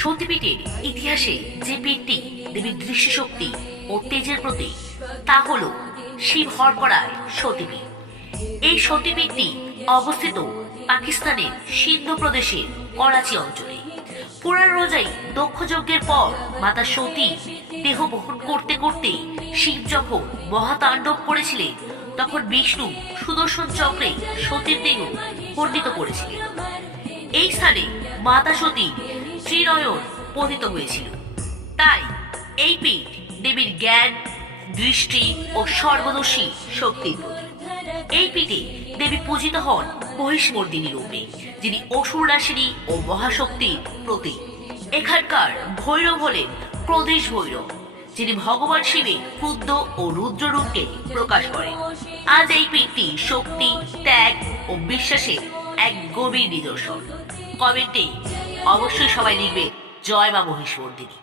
সতীপীঠের ইতিহাসে যে পীঠটি দেবীর দৃশ্যশক্তি ও তেজের প্রতীক তা হল শিব হরকড়ায় সতীপীঠ। এই সতীপীঠটি অবস্থিত পাকিস্তানের সিন্ধু প্রদেশের করাচি অঞ্চলে। পুরাণ অনুযায়ী দক্ষ যজ্ঞের পর মাতা সতী দেহ বহন করতে করতে শিব যখন মহাতাণ্ডব করেছিলেন তখন বিষ্ণু সুদর্শন চক্রে সতীর দেহ খণ্ডিত করেছিলেন। এই স্থানে মাতা সতীর ত্রিনয়ন পতিত হয়েছিল। তাই এই পীঠ দেবীর জ্ঞান, দৃষ্টি ও সর্বদর্শী শক্তির প্রতীক। এই পীঠে দেবী পূজিত হন মহিষমর্দিনী রূপে, যিনি অসুর নাশিনী ও মহাশক্তির প্রতীক। এখানকার ভৈরব হলেন ক্রোধেশ ভৈরব, যিনি ভগবান শিবের ক্রুদ্ধ ও রুদ্র রূপকে প্রকাশ করেন। আজ এই পীঠটি শক্তি, ত্যাগ ও বিশ্বাসের এক গভীর নিদর্শন। কমেন্টে অবশ্যই সবাই লিখবে জয় মা মহিষমর্দিনী।